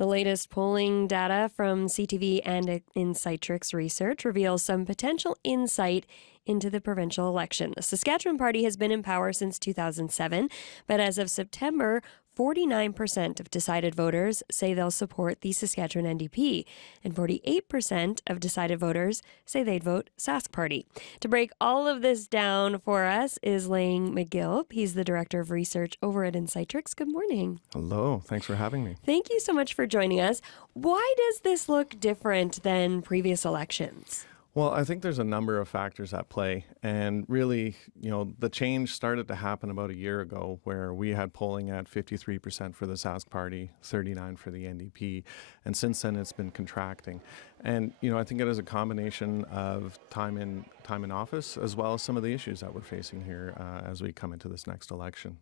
The latest polling data from CTV and Insightrix research reveals some potential insight into the provincial election. The Saskatchewan Party has been in power since 2007, but as of September, 49% of decided voters say they'll support the Saskatchewan NDP, and 48% of decided voters say they'd vote Sask Party. To break all of this down for us is Lang McGilp. He's the Director of Research over at Insightrix. Good morning. Hello. Thanks for having me. Thank you so much for joining us. Why does this look different than previous elections? Well, I think there's a number of factors at play. And really, the change started to happen about a year ago where we had polling at 53% for the Sask Party, 39% for the NDP. And since then, it's been contracting. And, I think it is a combination of time in office as well as some of the issues that we're facing here as we come into this next election.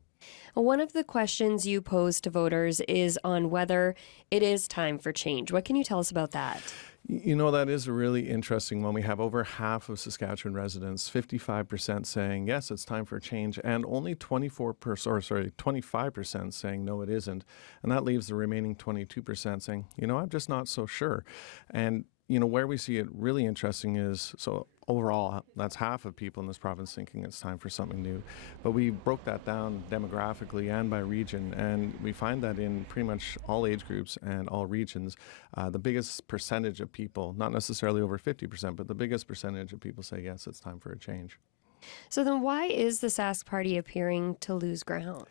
One of the questions you pose to voters is on whether it is time for change. What can you tell us about that? That is a really interesting one. We have over half of Saskatchewan residents, 55% saying, yes, it's time for change, and only 25% saying, no, it isn't. And that leaves the remaining 22% saying, I'm just not so sure. And where we see it really interesting is, so overall, that's half of people in this province thinking it's time for something new. But we broke that down demographically and by region, and we find that in pretty much all age groups and all regions, the biggest percentage of people, not necessarily over 50%, but the biggest percentage of people say, yes, it's time for a change. So then why is the Sask Party appearing to lose ground?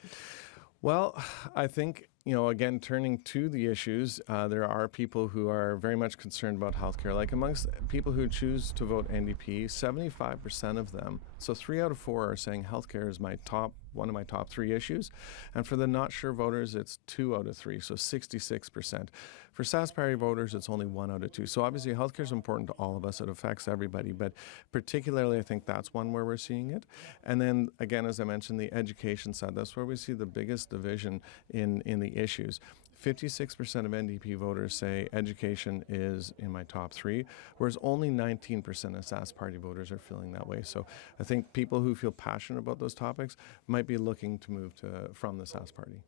Well, I think, again, turning to the issues, there are people who are very much concerned about healthcare. Like amongst people who choose to vote NDP, 75% of them, so 3 out of 4 are saying healthcare is one of my top 3 issues. And for the not sure voters, it's 2 out of 3, so 66%. For Sask Party voters, it's only 1 out of 2. So obviously healthcare is important to all of us. It affects everybody, but particularly I think that's one where we're seeing it. And then again, as I mentioned, the education side, that's where we see the biggest division in the issues. 56% of NDP voters say education is in my top 3, whereas only 19% of Sask Party voters are feeling that way. So I think people who feel passionate about those topics might be looking to move from the Sask Party.